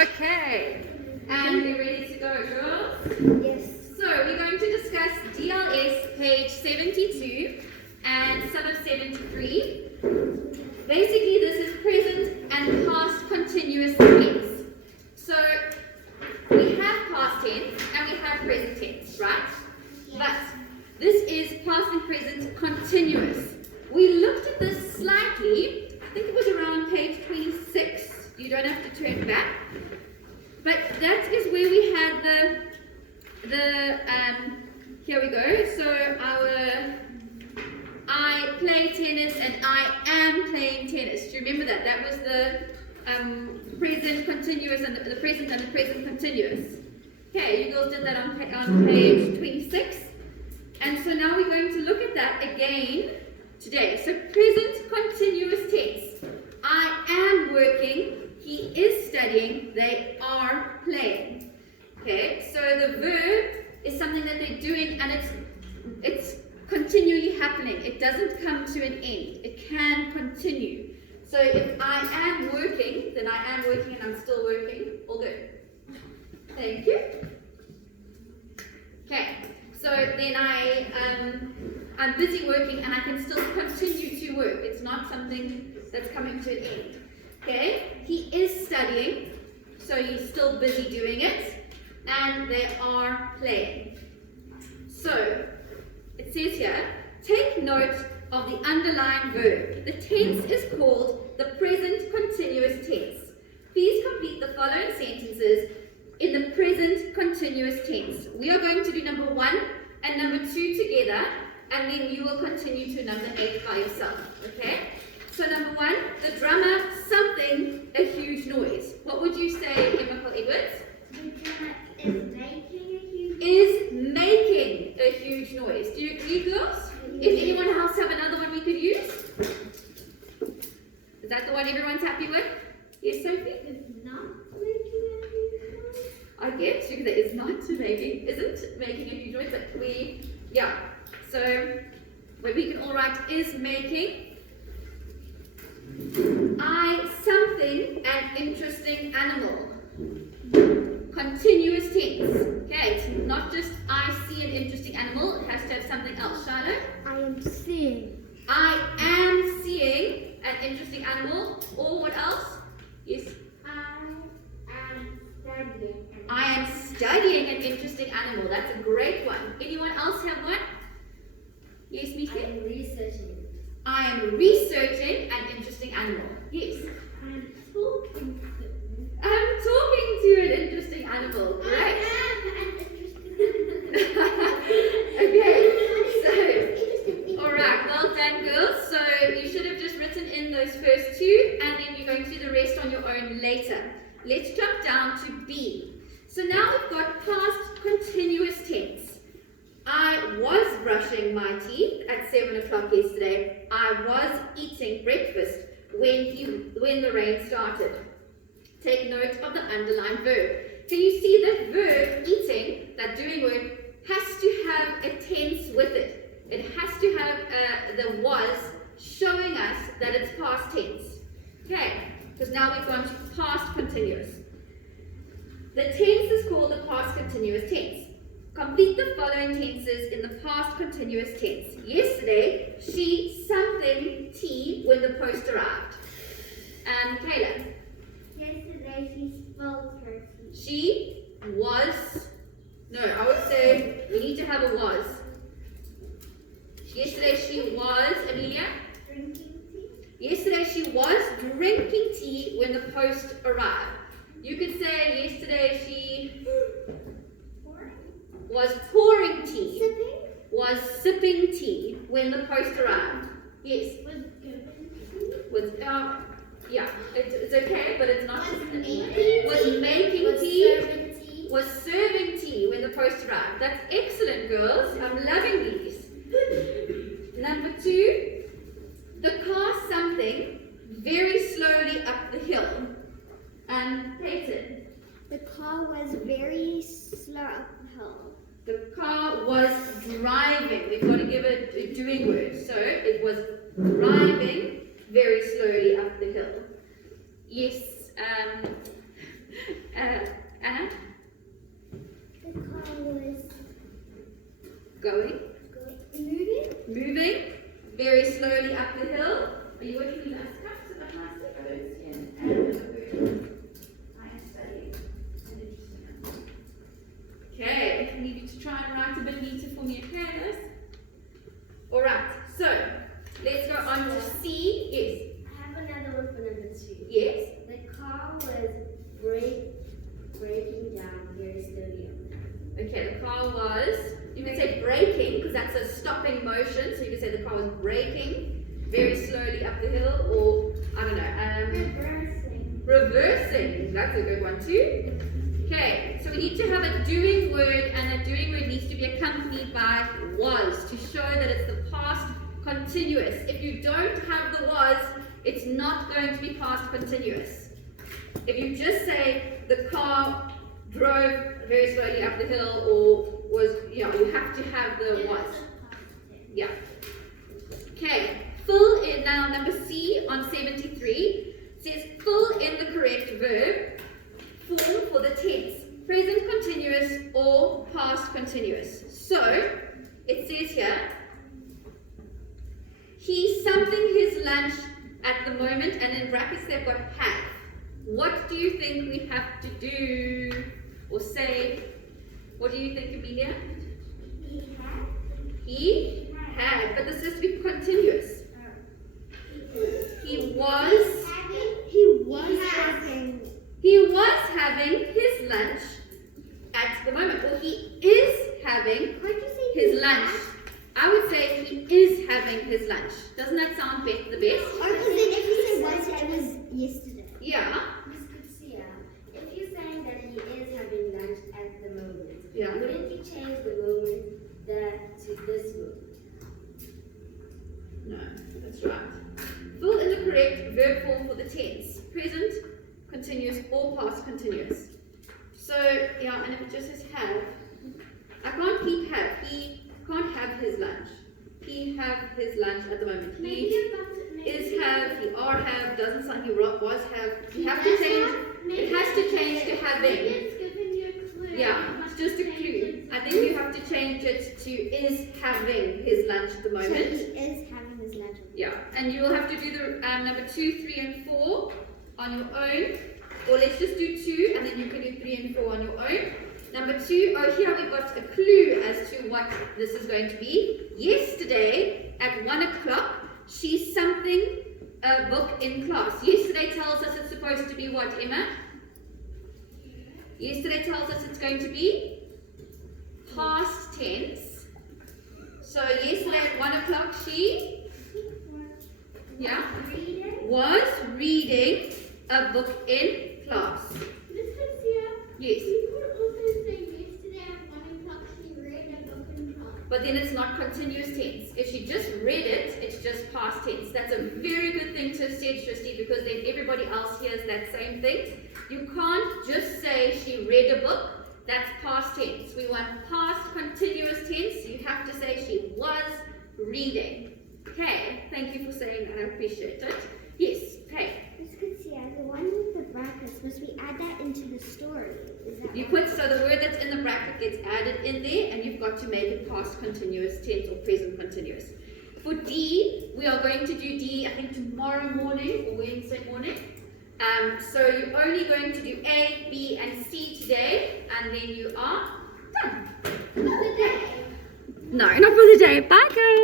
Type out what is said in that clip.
Okay, and we're ready to go, girls? Yes. So we're going to discuss DLS page 72 and sub of 73. Basically, this is present and past continuous tense. So we have past tense and we have present tense, right? Yes. But this is past and present continuous. We looked at this slightly. I think it was around page 26. You don't have to turn back. But that is where we had here we go. So I play tennis and I am playing tennis. Do you remember that? That was the present continuous and the present and the present continuous. Okay, you girls did that on page 26. And so now we're going to look at that again today. So present continuous tense. I am working. He is studying, they are playing. Okay, so the verb is something that they're doing and it's continually happening. It doesn't come to an end. It can continue. So if I am working, then I am working and I'm still working. All good. Thank you. Okay, so then I'm busy working and I can still continue to work. It's not something that's coming to an end. Okay, he is studying, so he's still busy doing it, and they are playing. So, it says here, take note of the underlined verb. The tense is called the present continuous tense. Please complete the following sentences in the present continuous tense. We are going to do number 1 and number 2 together, and then you will continue to number 8 by yourself, okay? So number 1, the drummer, something, a huge noise. What would you say, Emma Cole Edwards? The drummer is making a huge Is making a huge noise. Do you agree, girls? If anyone else have another one we could use? Is that the one everyone's happy with? Yes, Sophie? It's not making a huge noise. I guess, because it is not isn't making a huge noise, but so what we can all write is making. I something an interesting animal. Continuous tense. Okay, it's not just I see an interesting animal, it has to have something else. Charlotte? I am seeing. I am seeing an interesting animal. Or what else? Yes? I am studying an interesting animal. That's a great one. Anyone else have one? Yes, Mika? I am researching. I am researching an interesting animal. Yes. I'm talking to it. I'm talking to an interesting animal. Great. I am an interesting animal. Okay. So, all right. Well done, girls. So you should have just written in those first 2, and then you're going to do the rest on your own later. Let's jump down to B. So now we've got past continuous tense. I was brushing my teeth at 7 o'clock yesterday. I was eating breakfast when the rain started. Take note of the underlined verb. Can you see that verb, eating, that doing work, has to have a tense with it. It has to have the was showing us that it's past tense. Okay, because now we've gone to past continuous. The tense is called the past continuous tense. Complete the following tenses in the past continuous tense. Yesterday, she something tea when the post arrived. Kayla. Yesterday she spilled her tea. She was, no, I would say we need to have a was. Yesterday she was, Amelia? Drinking tea. Yesterday she was drinking tea when the post arrived. You could say yesterday she was pouring tea. Sipping. Was sipping tea when the post arrived. Yes. Was given tea. It's okay, but it's not. Was making tea. serving tea. Was serving tea when the post arrived. That's excellent, girls. I'm loving these. Number 2, the car something very slowly up the hill. Peyton. The car was very slow up the hill. The car was driving. We've got to give it a doing word. So it was driving very slowly up the hill. Yes. breaking down very slowly. Okay, the car was, you can say braking because that's a stopping motion. So you can say the car was braking very slowly up the hill, or I don't know, reversing. That's a good one too. Okay, so we need to have a doing word, and that doing word needs to be accompanied by was to show that it's the past continuous. If you don't have the was, it's not going to be past continuous. If you just say the car drove very slowly up the hill, or was, you have to have the was. Yeah. Okay, fill in now number C on 73 says fill in the correct verb form for the tense, present continuous or past continuous. So it says here, he's something his lunch at the moment, and in brackets they've got have. What do you think we have to do or say? What do you think, Amelia? He had, but this has to be continuous. He was having his lunch at the moment, or he is having his lunch. I would say he is having his lunch. Doesn't that sound the best? Or if you say was, it was yesterday. Yeah. Miss Kutsia, if you're saying that he is having lunch at the moment, Yeah. wouldn't you change the moment to this moment? No, that's right. Fill in the correct verb form for the tense. Present, continuous, or past continuous. So, yeah, and if it just says have, I can't keep have. He can't have his lunch. He have his lunch at the moment. He is have, he are have, doesn't sound he was have. You have to change, it has to change to having. Yeah, it's just a clue. I think you have to change it to is having his lunch at the So moment. he is having his lunch. Yeah, and you will have to do the number 2, 3, and 4 on your own. Or let's just do 2, and then you can do 3 and 4 on your own. Number 2, here we've got a clue as to what this is going to be. Yesterday at 1 o'clock, she's something a book in class. Yesterday tells us it's supposed to be what, Emma? Yesterday tells us it's going to be past tense. So yesterday at 1 o'clock, she was reading a book in class. Yes. But then it's not continuous tense. If she just read it, it's just past tense. That's a very good thing to have said, Shristi, because then everybody else hears that same thing. You can't just say she read a book. That's past tense. We want past continuous tense. You have to say she was reading. Okay, thank you for saying that. I appreciate it. Yes, okay. Miss Kutsia, the one with the brackets, must we add that into the story? Is that You right? put, so the word that's in the bracket gets added in there, and you've got to make it past continuous tense or present continuous. For D, we are going to do D, I think tomorrow morning or Wednesday morning. So you're only going to do A, B, and C today, and then you are done. For the day. No, not for the day. Bye, girls.